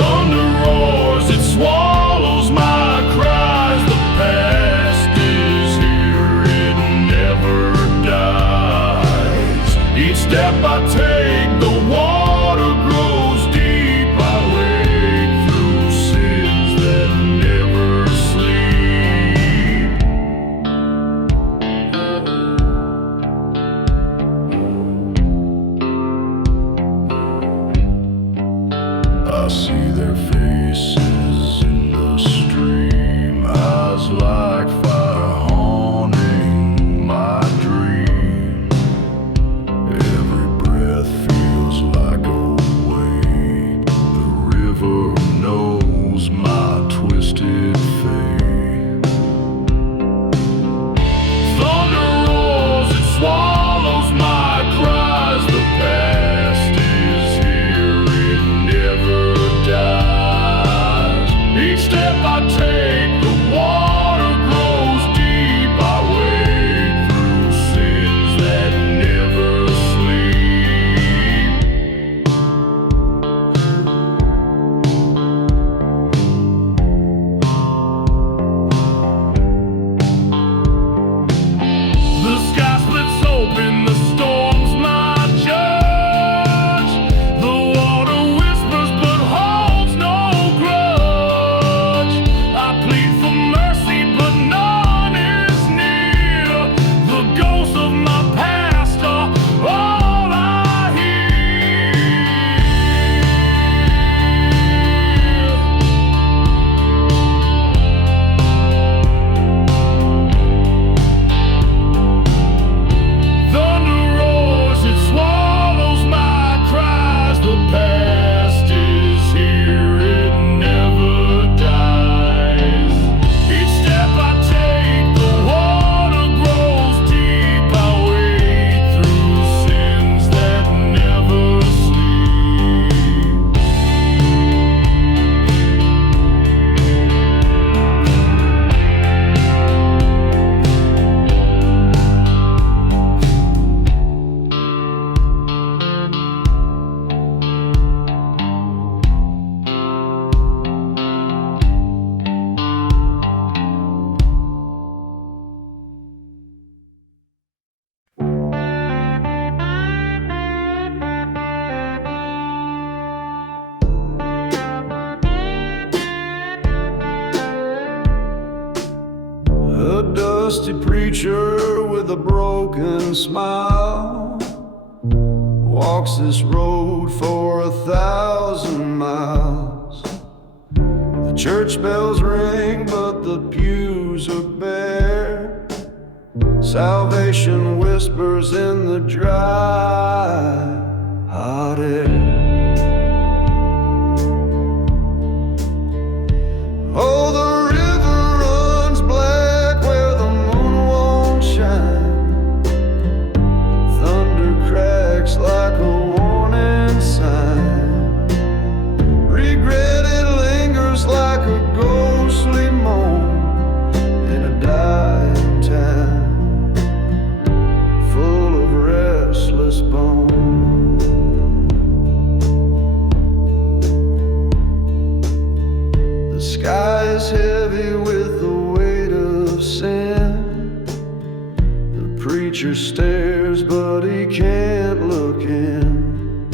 Thunder roars, it swallows my cries. The past is here, it never dies. Each step I take, the water grows deep. I wade through sins that never sleep. I see their faces in the stream, eyes like fire haunting my dream. Every breath feels like a weight. The river knows my twisted fate. Thunder roars, it swallows my cries. The past is here, it never dies. Each step I take, the water grows deep. I wade through sins that never sleep. The sky splits open, the storm's my judge. The water whispers but holds no grudge. I plead for mercy but none is near. The ghosts of my past are all I hear. Thunder roars, it swallows my cries. The past is here, it never dies. Each step I take, the water grows deep. I wade through sins that never sleep. A dusty preacher with a broken smile walks this road for 1,000 miles. The church bells ring, but the pews are bare. Salvation whispers in the dry, hot air. Oh, the river runs black where the moon won't shine. Thunder cracks like a warning sign. Regret, it lingers like a ghostly moan in a dying town full of restless bones. The sky is heavy with the weight of sin. The preacher stares, but he can't look in.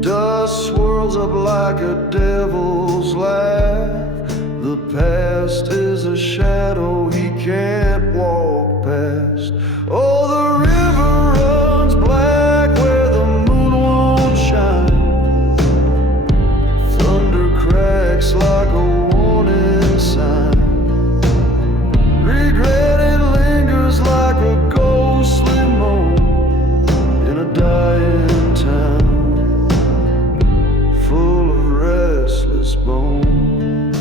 Dust swirls up like a devil's laugh. The past is a shadow he can't walk past. Oh, the river runs black where the moon won't shine. Thunder cracks like a warning sign. Regret, it lingers like a ghostly moan in a dying town full of restless bones.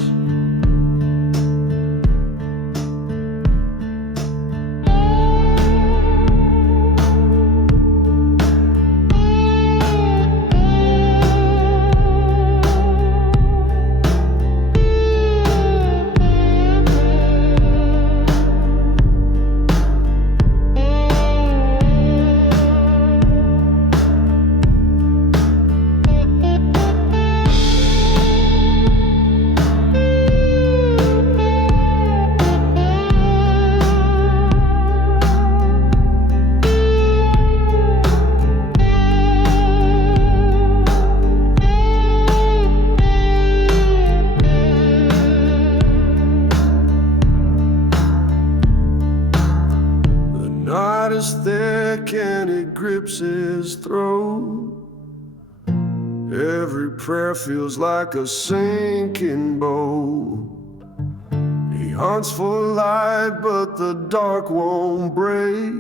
drink and it grips his throat. Every prayer feels like a sinking boat. He hunts for light, but the dark won't break.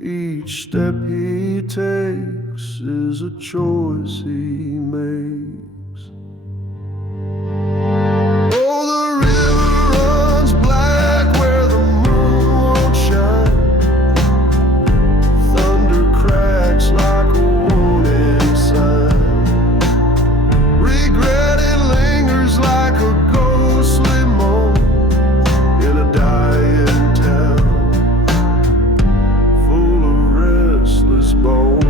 Each step he takes is a choice he makes. Oh, the river runs black where the moon won't shine. Thunder cracks like a warning sign. Regret it lingers like a ghostly moan in a dying town full of restless bones.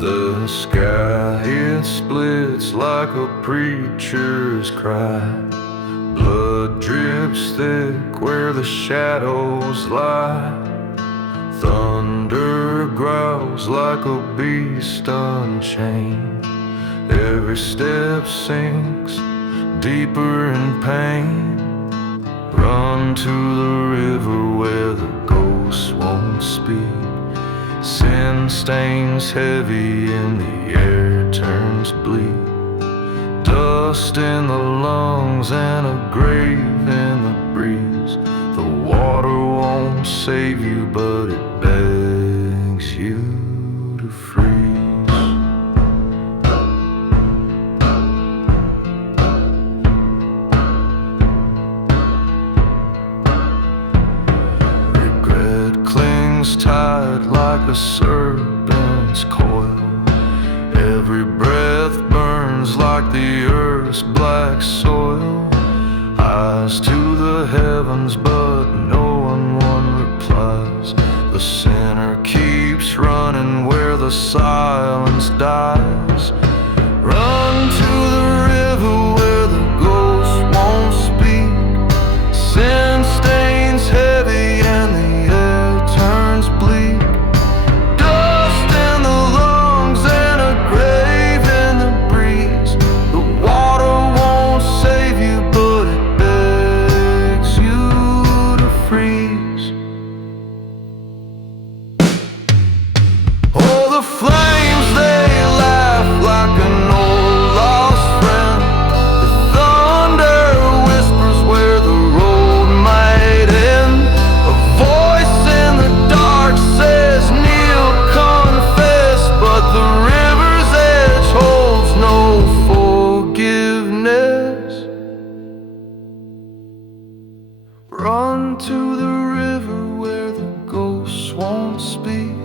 The sky, it splits like a preacher's cry. Blood drips thick where the shadows lie. Thunder growls like a beast unchained. Every step sinks deeper in pain. Run to the river where the ghosts won't speak. Sin stains heavy and the air turns bleak. Dust in the lungs and a grave in the breeze. The water won't save you, but it begs you to freeze. Regret clings tight like a serpent's coil. Every breath burns like the earth's black soil. Eyes to the heavens, but no one replies. The sinner keeps running where the silence dies. Run to the river where the ghosts won't speak. Sin stains heavy and the air turns bleak. Dust in the lungs and a grave in the breeze. The water won't save you, but it begs you to freeze. Oh, the flames, they laugh like an old lost friend. The thunder whispers where the road might end. A voice in the dark says, kneel, confess, but the river's edge holds no forgiveness. Run to the river where the ghosts won't speak.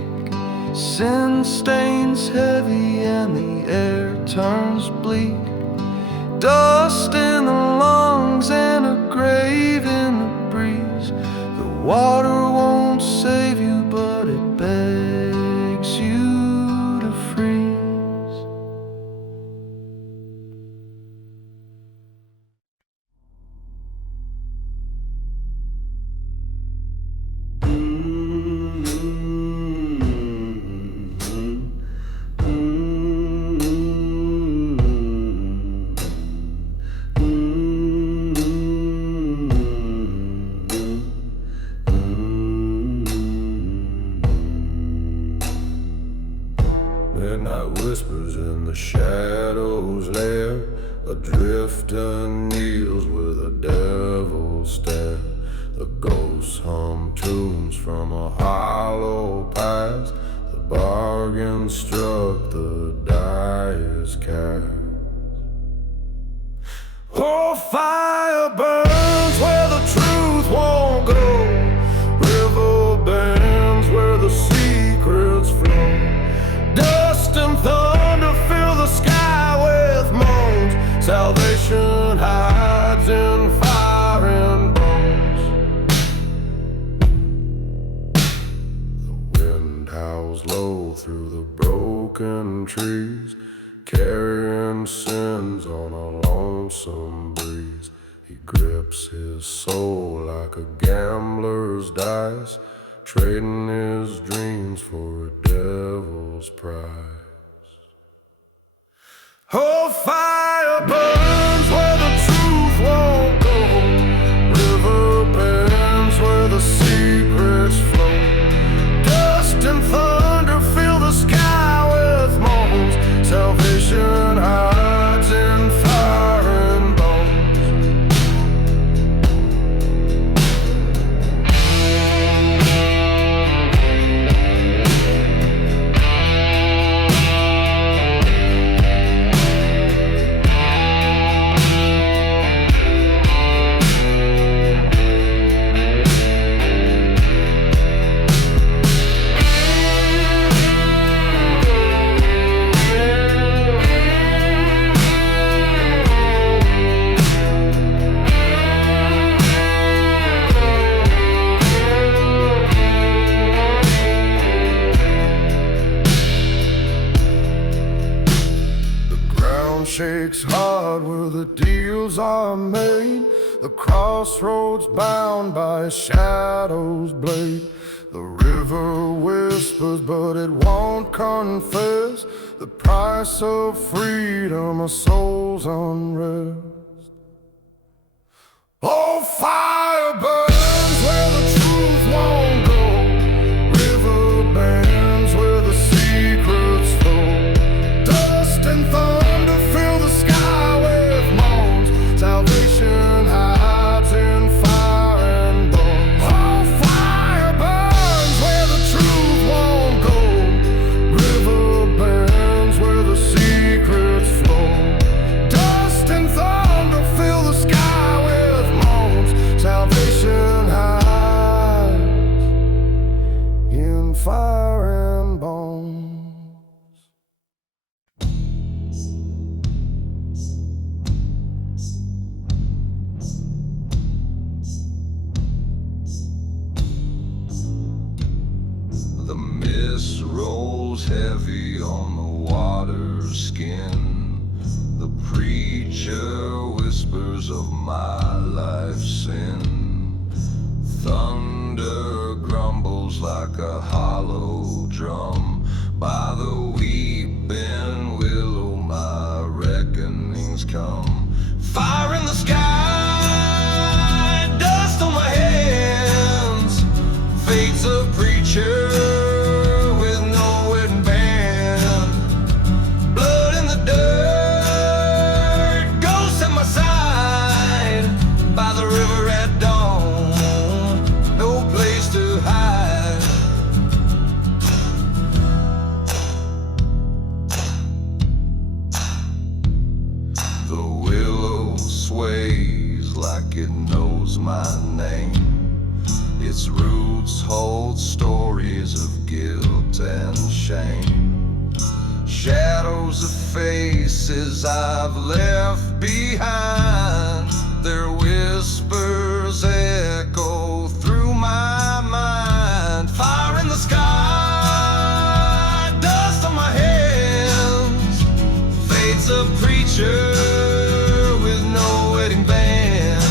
Sin stains heavy and the air turns bleak. Dust in the lungs and a grave in the breeze. The water won't save you, but it begs you to freeze. Midnight whispers in the shadows lair. A drifter kneels with a devil's stare. The ghosts hum tunes from a hollow past. The bargain struck, the die is cast. Oh, fire burns where the truth won't go. River bends where the secrets flow. Dust and thunder fill the sky with moans. Salvation hides in fire and bones. The wind howls low through the broken trees, carrying sins on a lonesome breeze. He grips his soul like a gambler's dice, trading his dreams for a devil's prize. Oh, fire burns where the truth won't go. River bends where the secrets flow. Dust and thunder fill the sky with moans. Salvation hides in fire and bones. Shakes hard where the deals are made. The crossroads bound by a shadow's blade. The river whispers but it won't confess the price of freedom, a soul's unrest. Oh, fire burns where the truth won't go. River bends where the secrets flow. Dust and thunder fill the sky with moans. Salvation hides in fire and bones. Oh, fire burns where the truth won't go. River bends where the secrets flow. Dust and thunder fill the sky with moans. Salvation hides in fire and bones. The mist rolls heavy on the water's skin. The preacher whispers of my life's sin. Thunder grumbles like a hollow drum. By the weeping willow my reckonings come. Fire in the sky, dust on my hands. Fate's a preacher with no wedding band. Blood in the dirt, ghosts at my side. By the river at dawn, no place to hide. The willow sways like it knows my name. Its roots hold stories of guilt and shame. Shadows of faces I've left behind. Their whispers echo through my mind. Fire in the sky, dust on my hands. Fate's a preacher with no wedding band.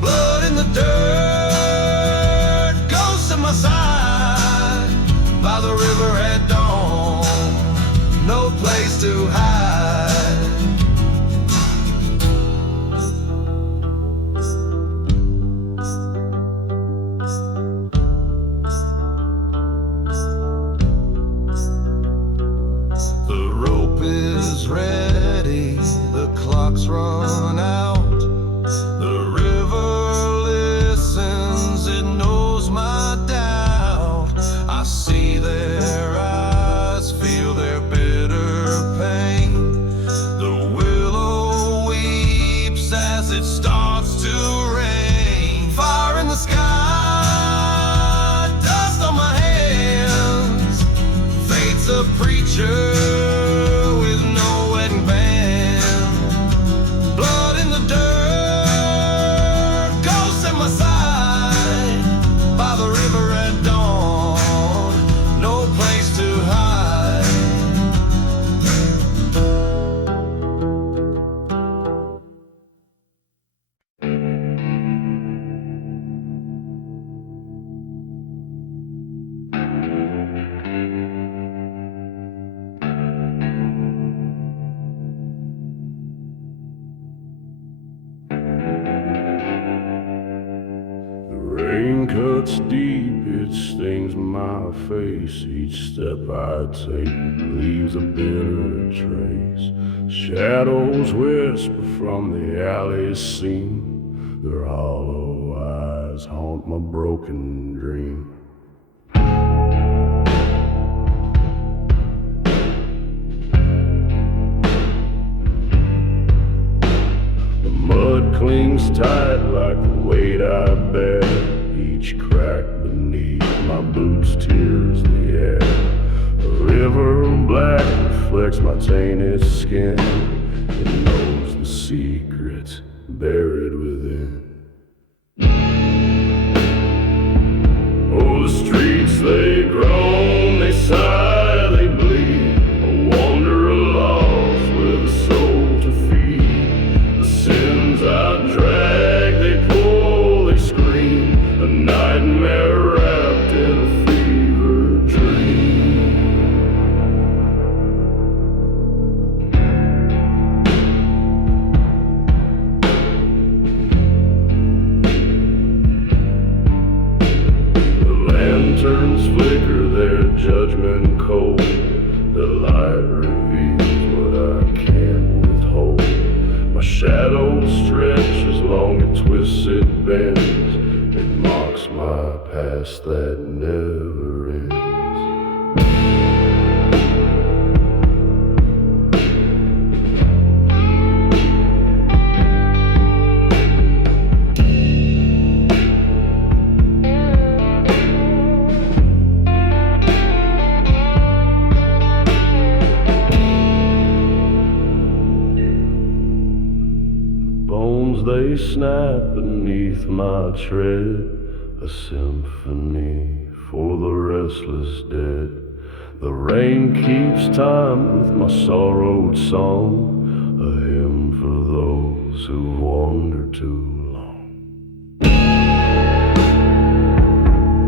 Blood in the dirt, ghosts at my side. By the river at dawn, no place to hide. The rope is ready, the clock's run out. The river listens, it knows my doubt. cuts deep, it stings my face. Each step I take leaves a bitter trace. Shadows whisper from the alley scene. Their hollow eyes haunt my broken dream. The mud clings tight like the weight I bear. Each crack beneath my boots tears the air. The river black reflects my tainted skin. It knows the secrets buried within. Oh, the streets they groan, they sigh, they bleed. A wanderer lost with a soul to feed. The sins I drag, they pull, they scream. A nightmare wrapped in a fever dream. The lanterns flicker their judgment cold. The light reveals what I can't withhold. My shadow stretches long, it twists, it bends. It mocks my past that never ends. Bones they snap beneath my tread, a symphony for the restless dead. The rain keeps time with my sorrowed song, a hymn for those who've wandered too long.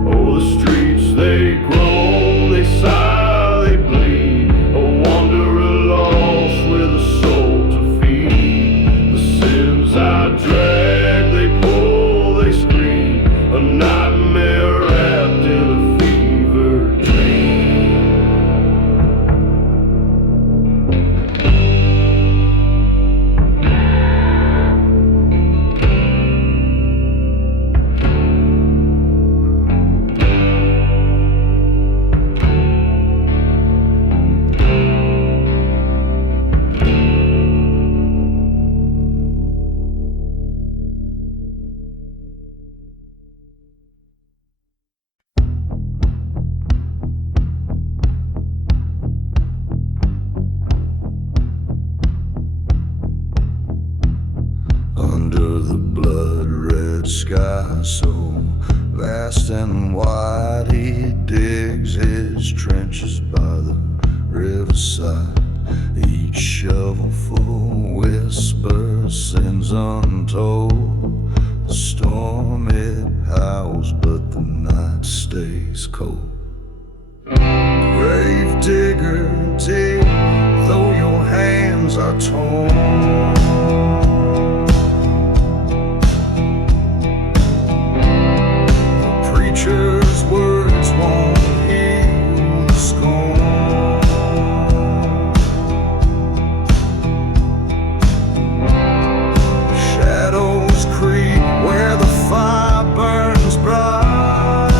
Oh, the streets they groan, they sigh, they bleed. A wanderer lost with a soul to feed. The sins I drag, they pull, they scream. A nightmare wrapped in a fever dream. Under the blood-red sky so vast and wide, he digs his trenches by the riverside. Each shovelful whispers sins untold. The storm it howls, but the night stays cold. Grave digger, dig, though your hands are torn. Preacher's words won't heal the scorn. Shadows creep where the fire burns bright.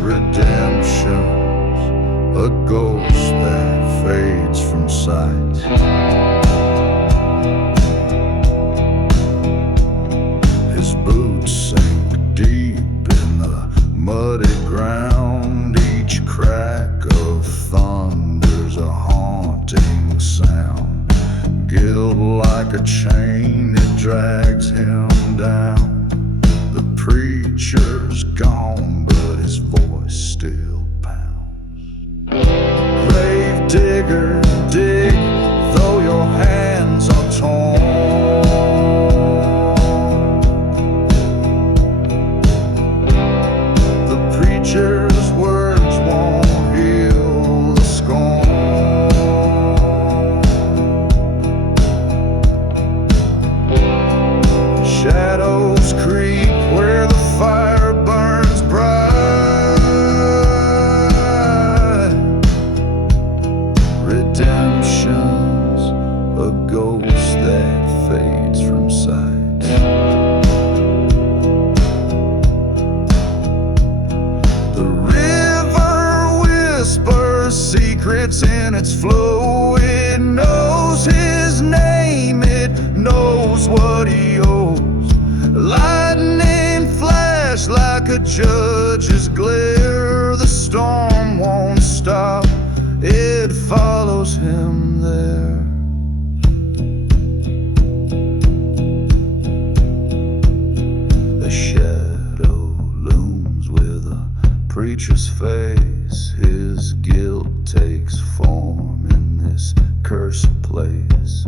Redemption's a ghost that fades from sight. Muddy ground, each crack of thunder's a haunting sound. Guilt like a chain, it drags him down. The preacher's gone, but his voice still pounds. Grave digger, dig, though your hands are torn. Preacher's words won't heal the scorn. Shadow spirits in its flow. It knows his name, it knows what he owes. Lightning flash like a judge's glare. The storm won't stop, it follows him there. A shadow looms with a preacher's face. His guilt takes form in this cursed place.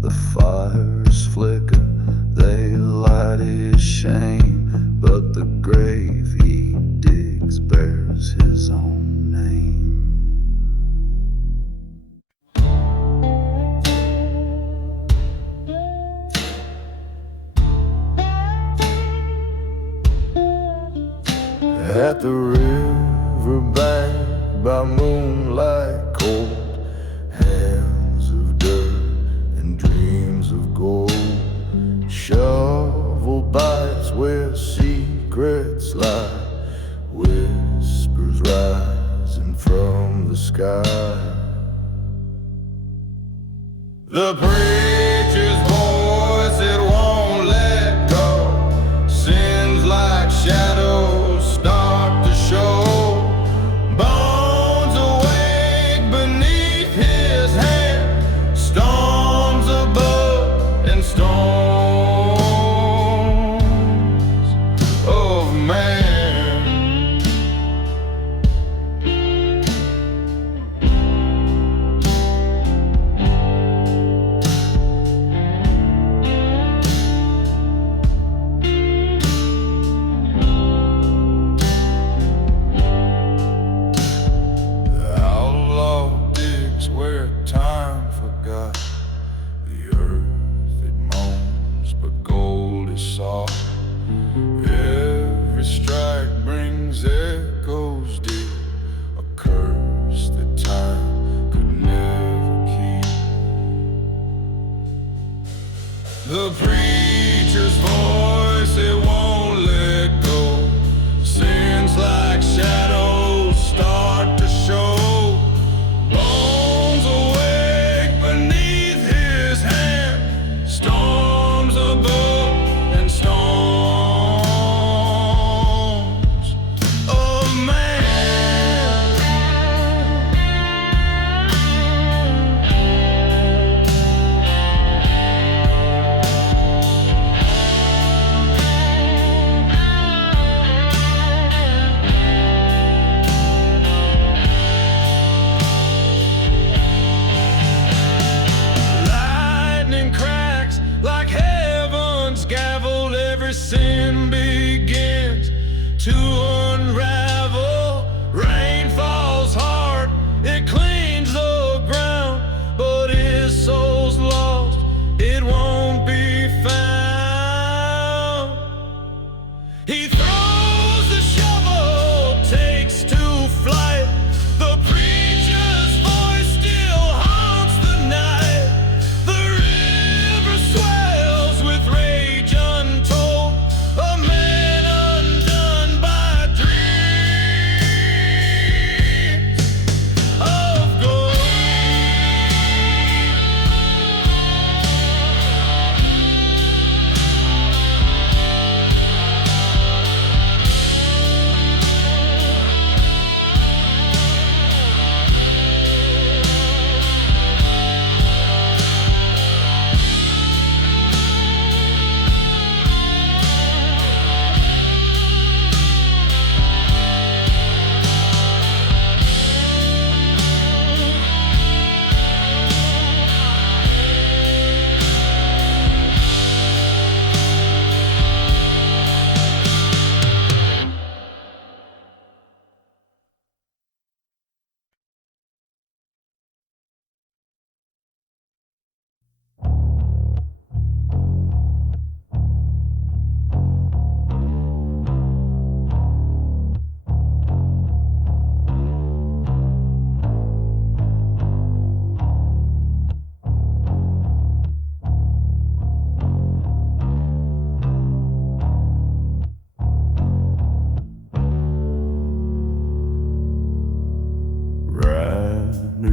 The fires flicker, they light his shame, but the grave he digs bears his own name. At the riverbank by moonlight cold, hands of dirt and dreams of gold. Shovel bites where secrets lie, whispers rising from the sky. The preacher's voice, it won't let go. Sins like shadows start to show. Bones awake beneath his hand. Storms above and storms of man. Where time forgot the earth, it moans, but gold is soft. Every strike brings echoes dear, a curse that time could never keep. The preacher's voice, it won't let go. Sins like shadows start to show. Storms above and storms of man.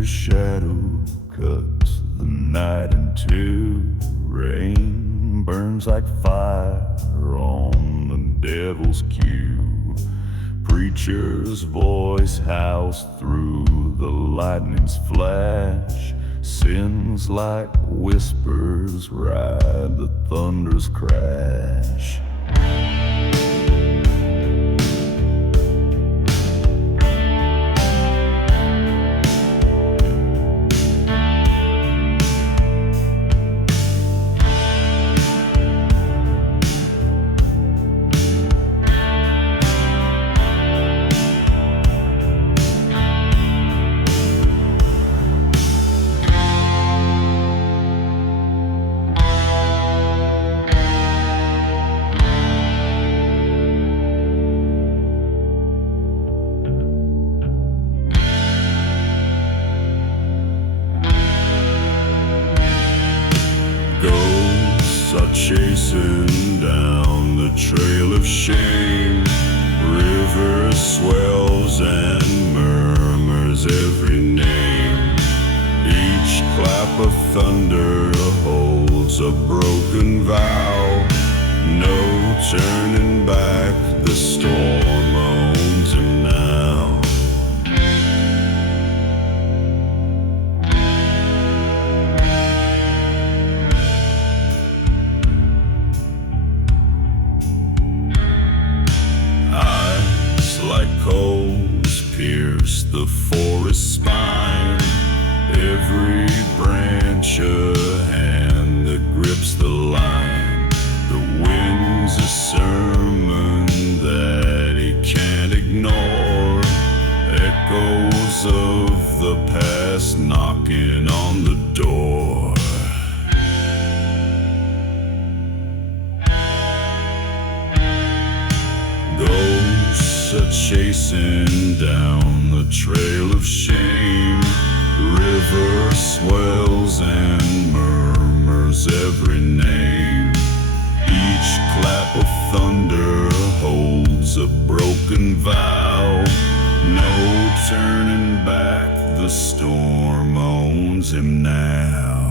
Your shadow cuts the night into rain, burns like fire on the devil's cue. Preacher's voice howls through the lightning's flash. Sins like whispers ride the thunder's crash. Ghosts are chasing down the trail of shame. River swells and murmurs every name. Each clap of thunder holds a broken vow. No turning back, the storm owns him now. Like coals pierce the forest spine. Every branch a hand that grips the line. The wind's a sermon that he can't ignore. Echoes of the past knocking on the door. Chasing down the trail of shame. River swells and murmurs every name. Each clap of thunder holds a broken vow. No turning back, the storm owns him now.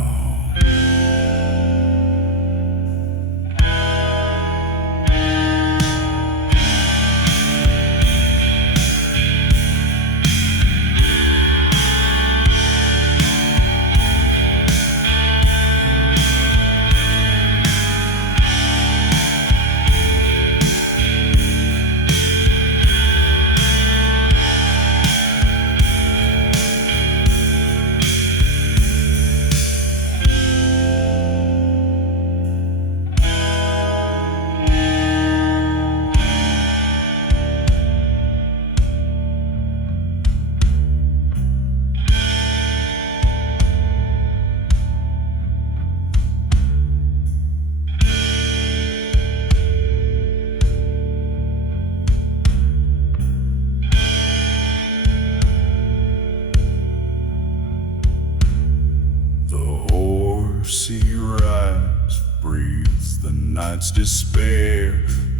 He rides, breathes the night's despair.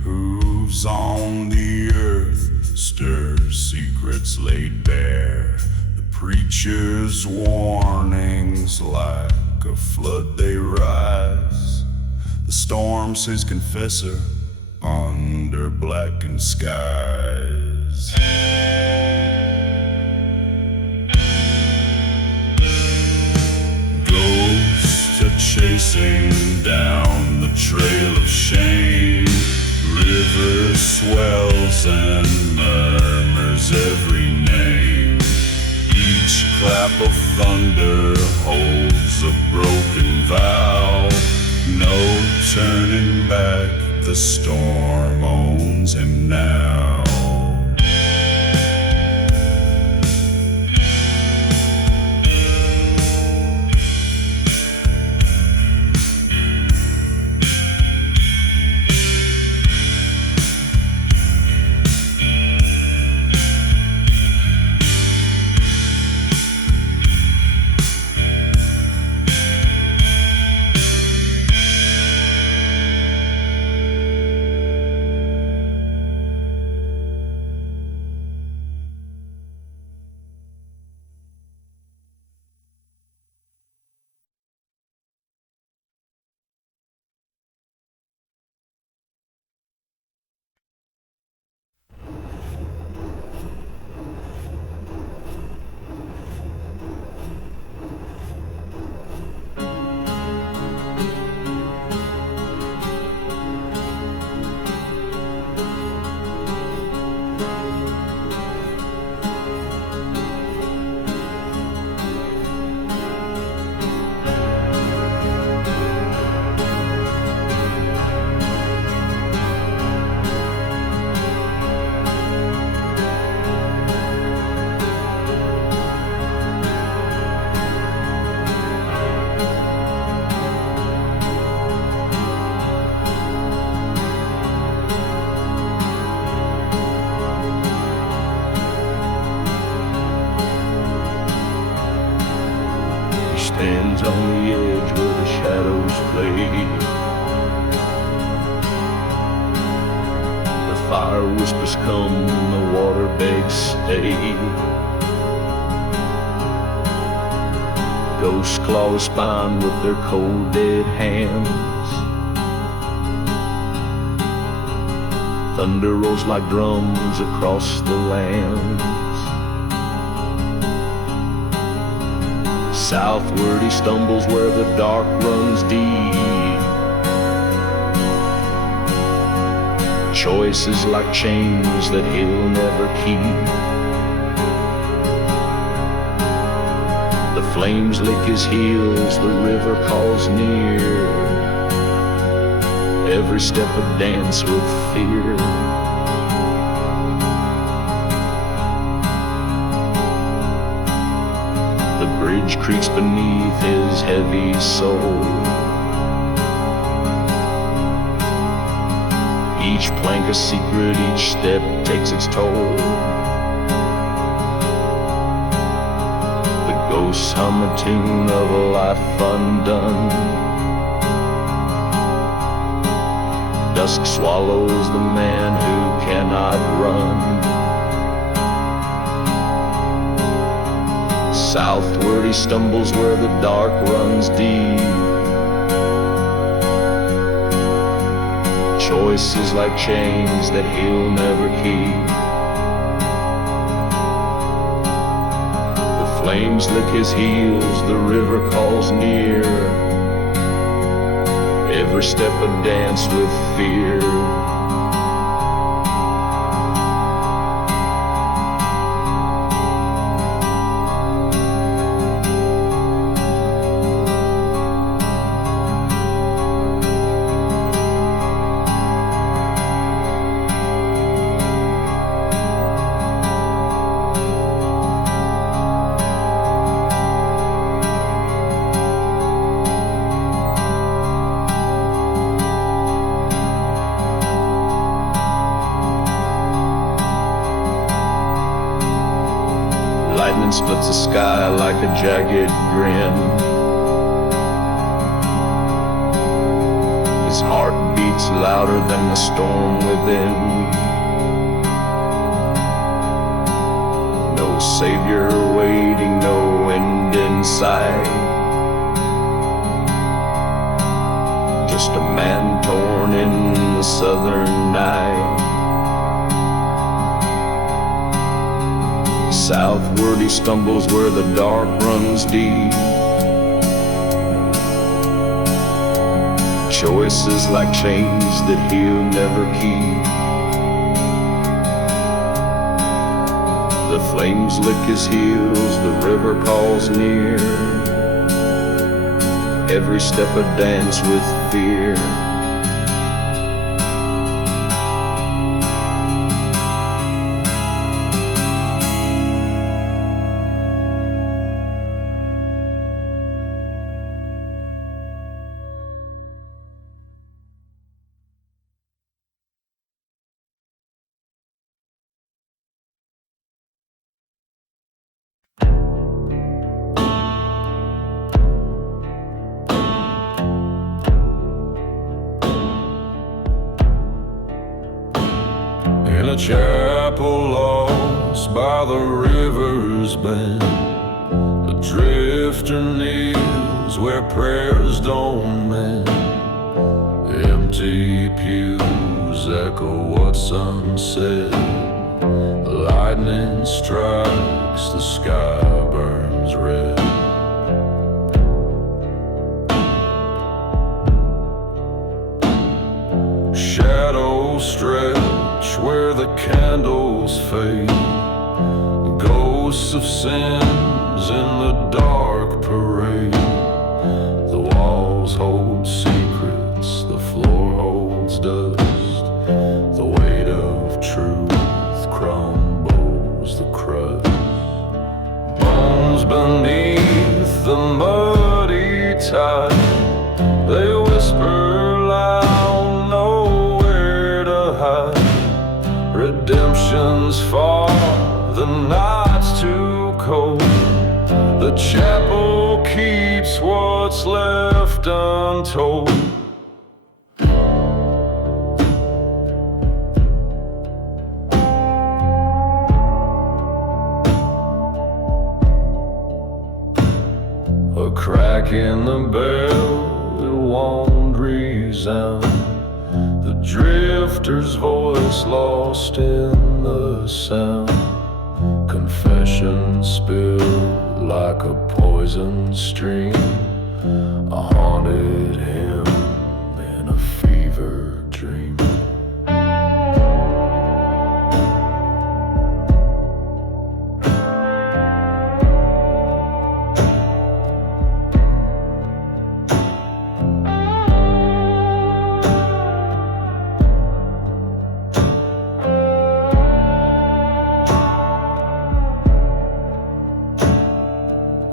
Hooves on the earth, stirs secrets laid bare. The preacher's warnings like a flood they rise. The storm's his confessor under blackened skies. Chasing down the trail of shame. River swells and murmurs every name. Each clap of thunder holds a broken vow. No turning back, the storm owns him now. fade. The fire whispers come, the water begs stay. Ghosts claw the spine with their cold dead hands. Thunder rolls like drums across the lands. Southward he stumbles where the dark runs deep. Choices like chains that he'll never keep. The flames lick his heels, the river calls near. Every step a dance with fear. The bridge creaks beneath his heavy soul. Each plank a secret, each step takes its toll. The ghosts hum a tune of a life undone. Dusk swallows the man who cannot run. Southward he stumbles where the dark runs deep. Choices like chains that he'll never keep. The flames lick his heels, the river calls near. Every step a dance with fear. Lightning splits the sky like a jagged grin. His heart beats louder than the storm within. No savior waiting, no end in sight. Just a man torn in the southern night. Southward he stumbles where the dark runs deep. Choices like chains that he'll never keep. The flames lick his heels, the river calls near. Every step a dance with fear. In a chapel lost by the river's bend, a drifter kneels where prayers don't mend. Empty pews echo what's unsaid. Lightning strikes, the sky burns red. Shadows stretch where the candles fade. Ghosts of sins in the dark parade. The walls hold secrets, the floor holds dust. The weight of truth crumbles the crust. Bones beneath the muddy tide, they whisper loud, nowhere to hide. Redemption's far, the night's too cold. The chapel keeps what's what's left untold. A crack in the bell, it won't resound. The drifter's voice lost in the sound. Confession spilled like a poison stream. I haunted him in a fever dream.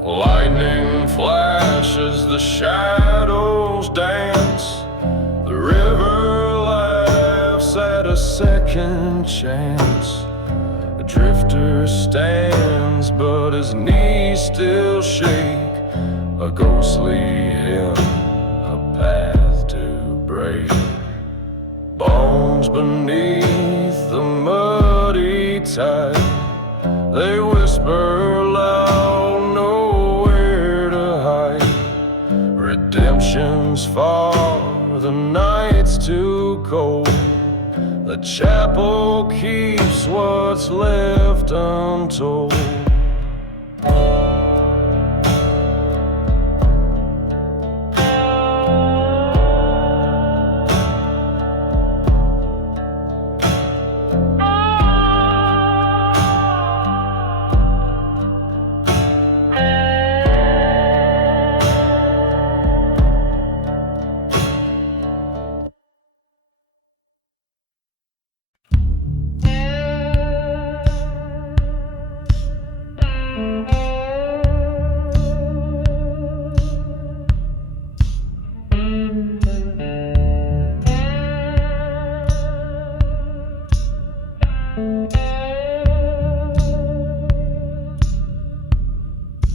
Lightning flashes, the shadows dance. The river laughs at a second chance. A drifter stands, but his knees still shake. A ghostly hymn, a path to break. Bones beneath the muddy tide, they whisper loud, nowhere to hide. Redemption's far, the night's too cold. The chapel keeps what's left untold.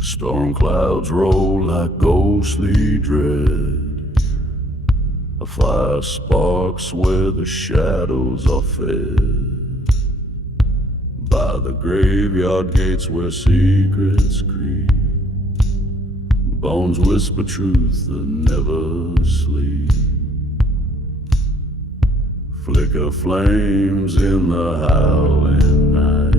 Storm clouds roll like ghostly dread. A fire sparks where the shadows are fed. By the graveyard gates where secrets creep, bones whisper truth that never sleep. Flicker flames in the howling night.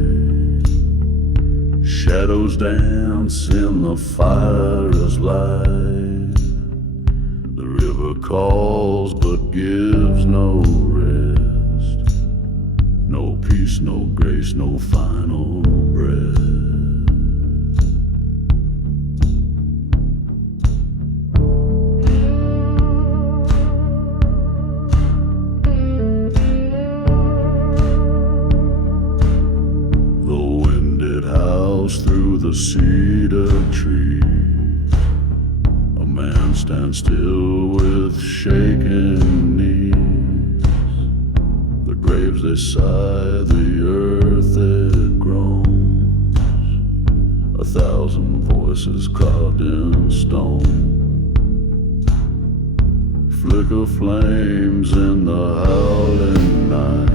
Shadows dance in the fire's light. The river calls but gives no rest. No peace, no grace, no final breath. Through the cedar tree, a man stands still with shaking knees. The graves they sigh, the earth it groans. 1,000 voices carved in stone. Flicker flames in the howling night.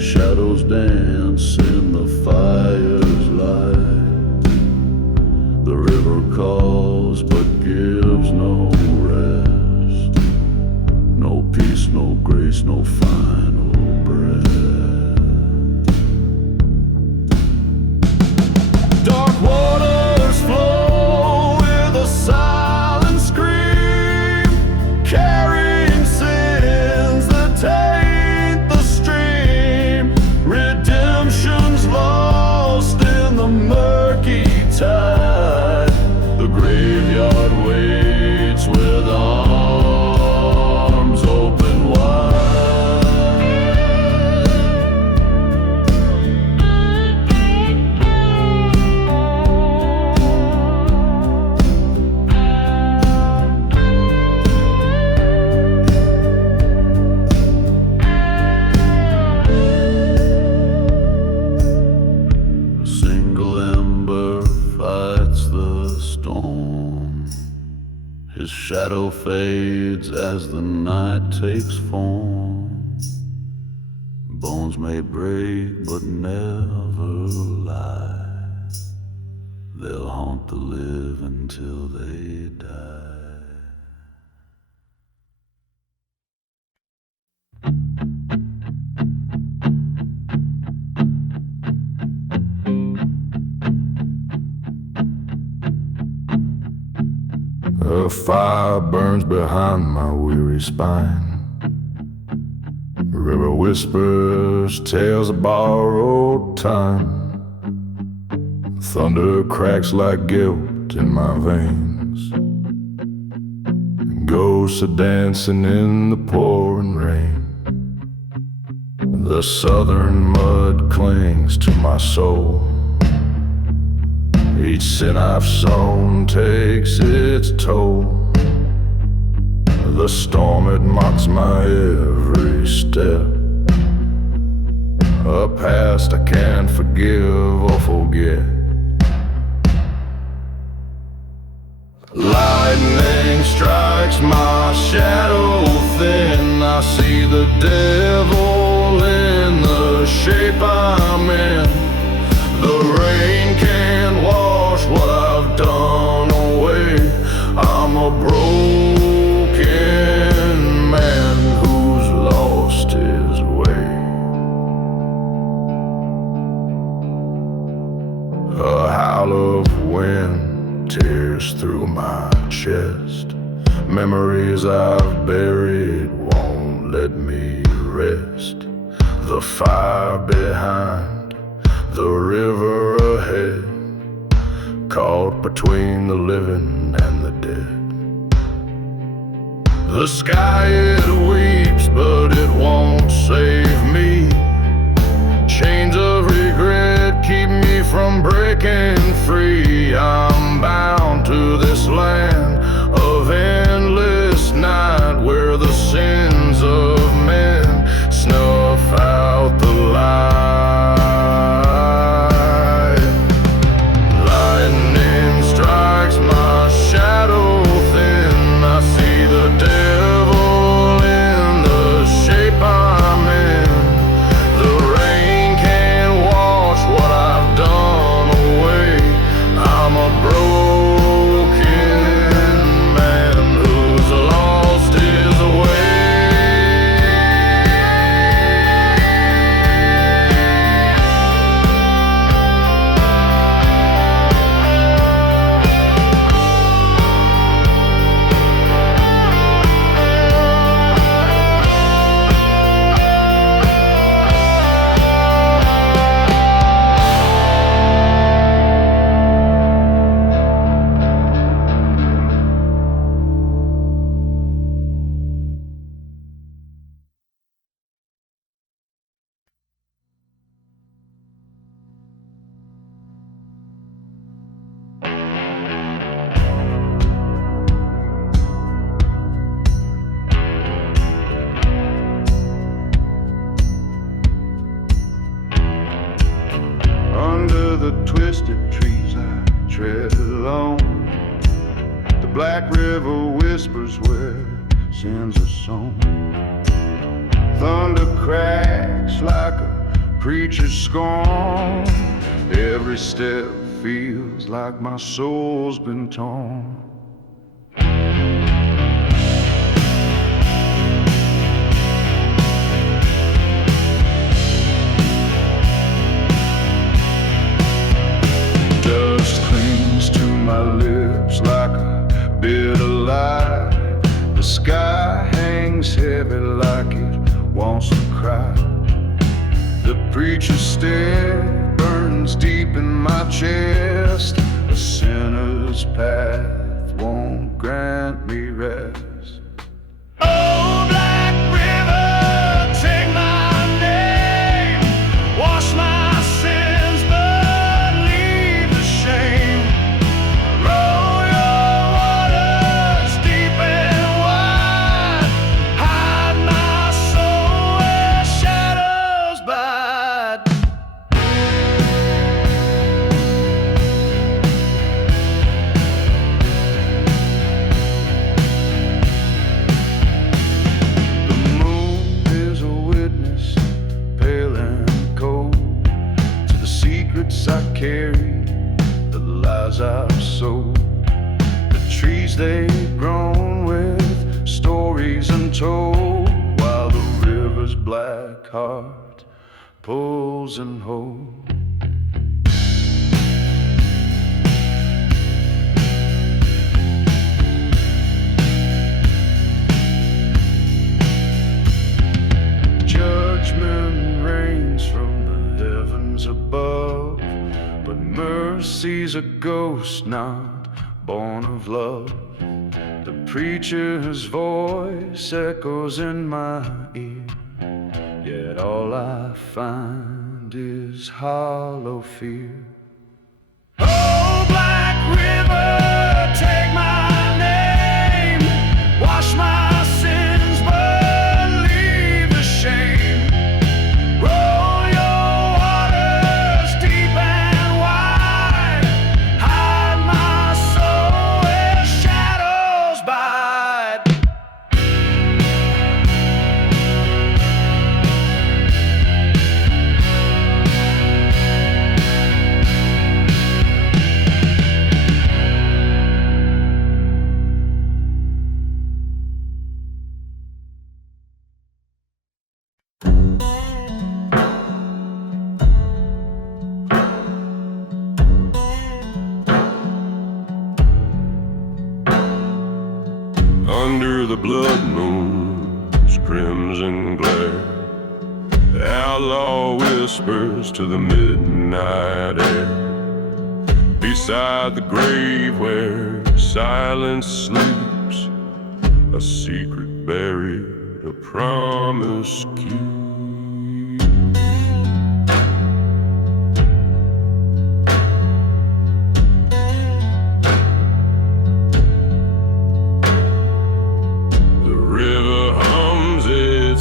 Shadows dance in the fire's light. The river calls but gives no rest. No peace, no grace, no final breath. Dark waters flow with a silent scream, carrying sins that taint the stream. Redemption's lost in the murky tide. The graveyard waits with arms open wide. shadow fades as the night takes form. Bones may break but never lie. They'll haunt the living until they die. A fire burns behind my weary spine. River whispers tales of borrowed time. Thunder cracks like guilt in my veins. Ghosts are dancing in the pouring rain. The southern mud clings to my soul. Each sin I've sown takes its toll. The storm, it mocks my every step. A past I can't forgive or forget. Lightning strikes my shadow thin. I see the devil in the shape I'm in. The rain can't wash what I've done away. I'm a broken man who's lost his way. A howl of wind tears through my chest. Memories I've buried won't let me rest. The fire behind, the river ahead, caught between the living and the dead. The sky, it weeps, but it won't save me. Chains of regret keep me from breaking free. I'm bound to this land of endless night, where the sins of men snuff out the light. The twisted trees I tread along. The black river whispers where sins are sown. Thunder cracks like a preacher's scorn. Every step feels like my soul's been torn. Dust clings to my lips like a bitter lie. The sky hangs heavy like it wants to cry. The preacher's stare burns deep in my chest. A sinner's path won't grant me rest. Oh, black river, take my name. Wash my sins, but leave the shame. Roll your waters deep and wide. Hide my soul where shadows bide. carried the lies I've sold. The trees they've grown with stories untold, while the river's black heart pulls and holds. Judgment reigns from the heavens above, but mercy's a ghost not born of love. The preacher's voice echoes in my ear, yet all I find is hollow fear. Oh, Black River, take my name, wash my sins, but leave the shame. Roll your waters deep and wide, hide my soul where shadows bide. Under the blood moon's crimson glare, the outlaw whispers to the midnight air. Beside the grave where silence sleeps, a secret buried, a promise keeps.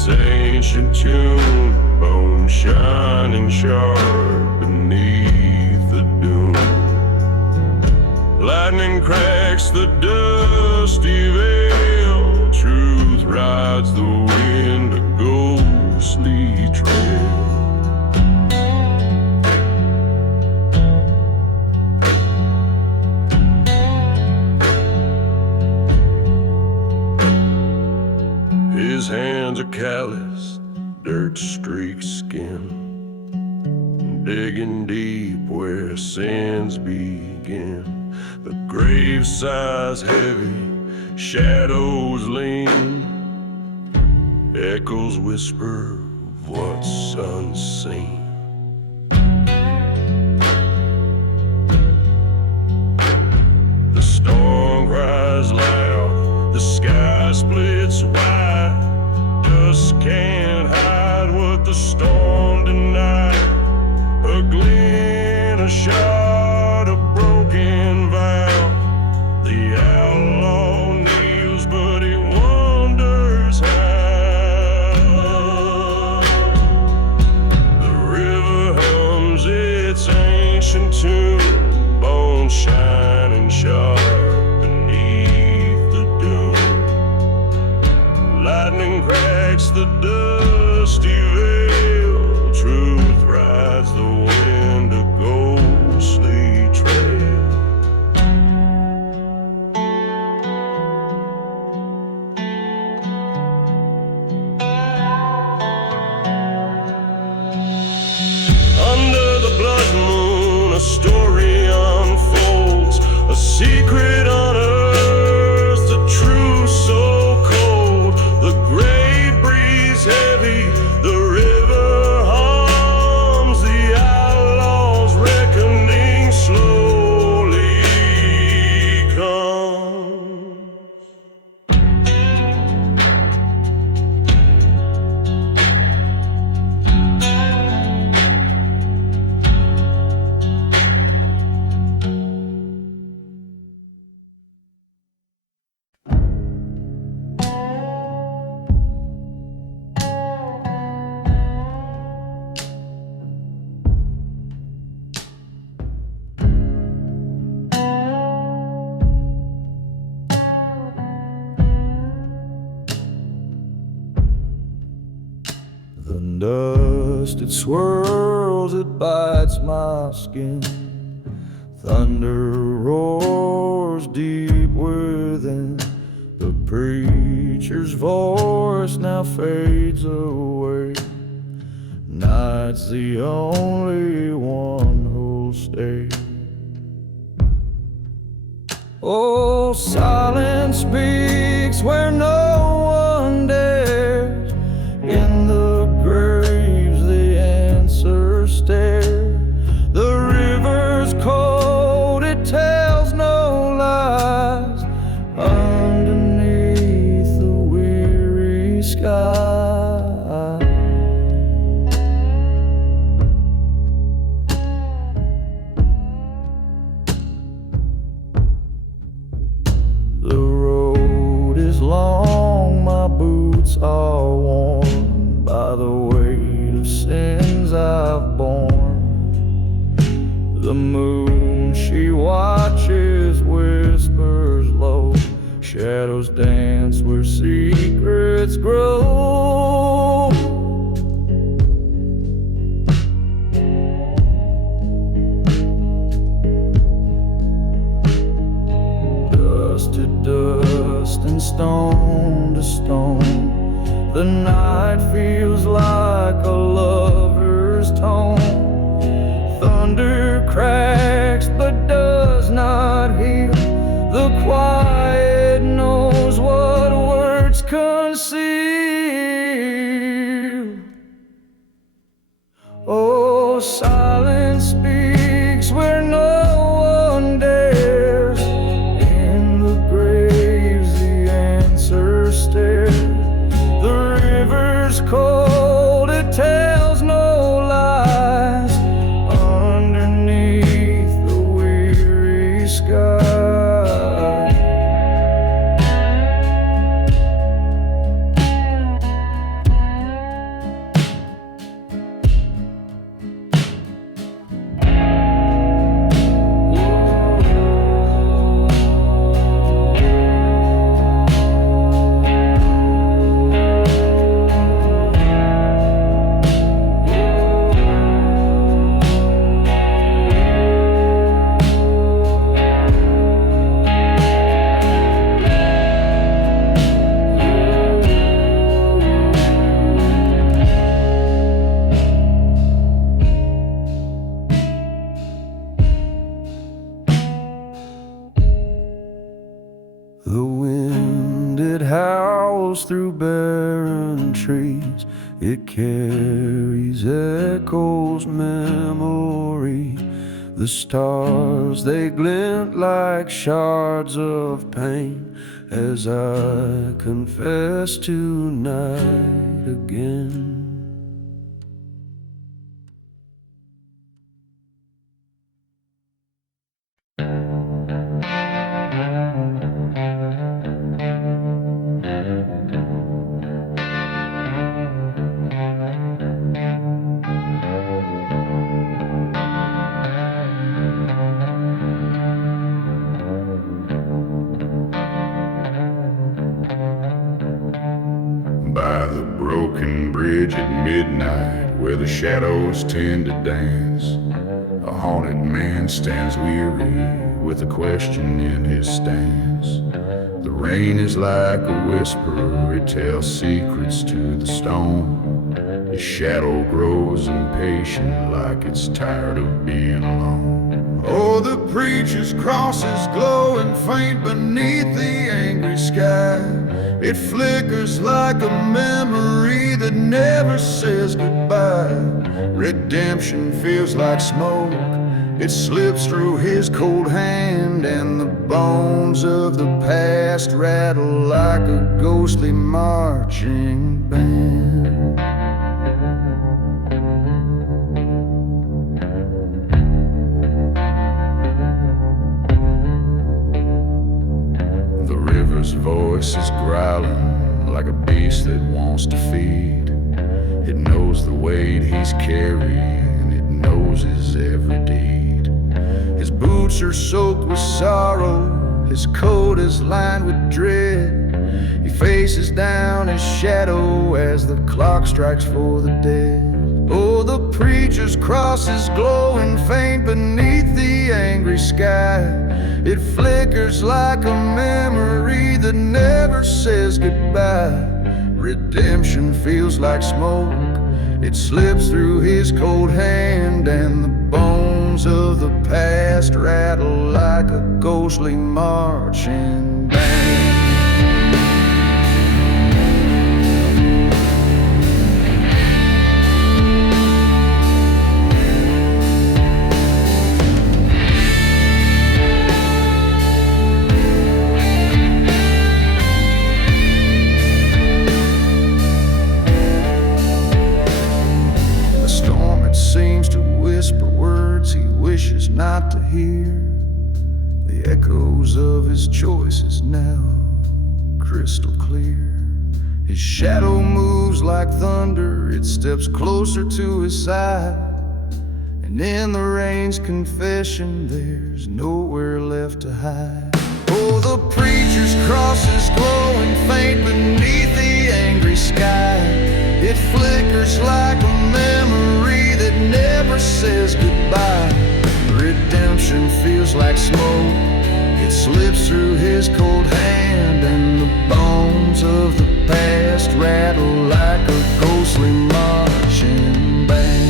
Ancient tune, bone shining sharp beneath the dune. Lightning cracks the dusty veil, truth rides the wind, a ghostly trail. His hands are calloused, dirt-streaked skin, digging deep where sins begin. The grave sighs heavy, shadows lean, echoes whisper of what's unseen. The storm cries loud, the sky splits wide. Dust can't hide what the storm denied. A glint, a shot, a broken vow. The outlaw kneels, but he wonders how. The river hums its ancient tune, bones shining sharp beneath the dune. Lightning cracks the dusty veil, truth rides the wind, a ghostly trail. Under the blood moon, a story unfolds, a secret unearthed, a truth so cold. The great breeze heavy, the river hums, the outlaw's reckoning slowly comes. The dust, it swirls, it bites my skin. Thunder roars deep within. The preacher's voice now fades away. Night's the only one who'll stay. Oh, silence speaks where no one dares. In the graves the answers stare. The river's cold, it tells no lies. Underneath the weary sky, the road is long, my boots are worn by the weight of sins I've borne. The moon, she watches, whispers low. Shadows dance where secrets grow. Dust to dust and stone to stone, the night feels like a lover's tone. Thunder cracks but does not heal. The quiet knows what words conceal. Oh, silence speaks where no one dares. In the graves the answers stare. The river's cold, it tells no lies. Underneath the weary sky, the wind, it howls through barren trees. It carries echoes, memory. The stars, they glint like shards of pain as I confess tonight again. By the broken bridge at midnight, where the shadows tend to dance, a haunted man stands weary with a question in his stance. The rain is like a whisper, it tells secrets to the stone. His shadow grows impatient like it's tired of being alone. Oh, the preacher's cross is glowing faint beneath the angry sky. It flickers like a memory that never says goodbye. Redemption feels like smoke, it slips through his cold hand, and the bones of the past rattle like a ghostly marching band. The river's voice is growling like a beast that wants to feed. It knows the weight he's carrying, it knows his every deed. His boots are soaked with sorrow, his coat is lined with dread. He faces down his shadow as the clock strikes for the dead. Oh, the preacher's cross is glowing faint beneath the the angry sky. It flickers like a memory that never says goodbye. Redemption feels like smoke. It slips through his cold hand, and the bones of the past rattle like a ghostly marching band. Not to hear the echoes of his choices now crystal clear. His shadow moves like thunder, it steps closer to his side, and in the rain's confession there's nowhere left to hide. Oh, the preacher's cross is glowing faint beneath the angry sky. It flickers like a memory that never says goodbye. Redemption feels like smoke. It slips through his cold hand, and the bones of the past rattle like a ghostly marching band.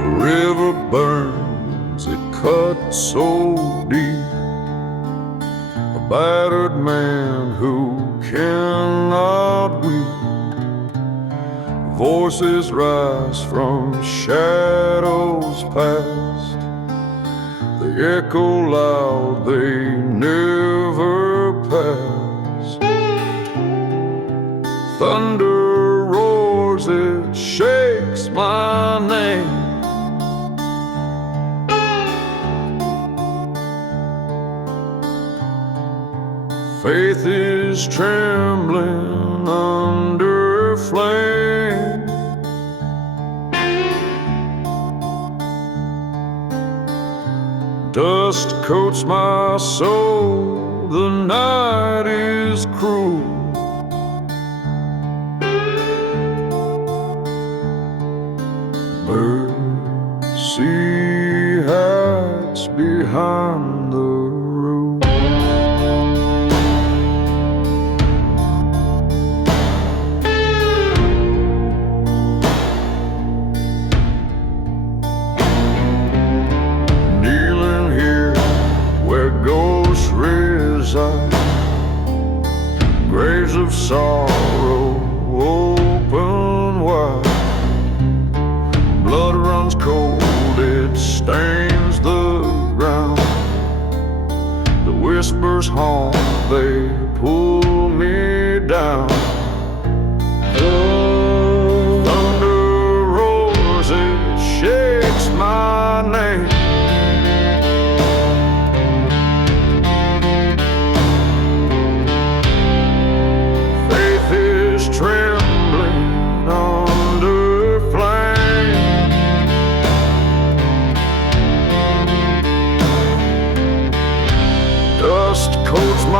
The river burns, it cuts so deep. A battered man who cannot weep. Voices rise from shadows past. They echo loud, they never pass. Thunder roars, it shakes my name. Faith is trembling under flame. Dust coats my soul, the night is cruel. Mercy hides behind the roof. Kneeling here where ghosts reside, graves of sorrow open wide. Blood runs cold, it stains the ground. The whispers haunt, they pull me down. Thunder roars, it shakes my name. Faith is trembling under flame. Dust coats my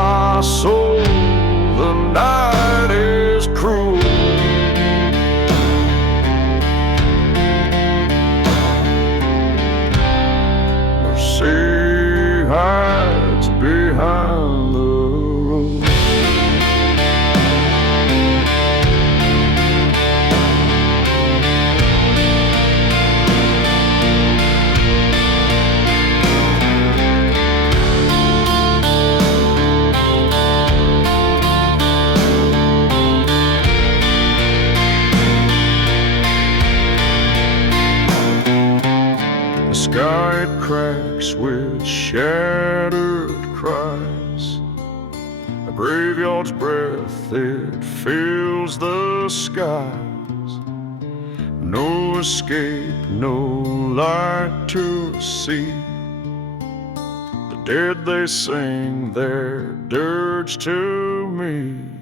cracks with shattered cries. A graveyard's breath, it fills the skies. No escape, no light to see. The dead, they sing their dirge to me.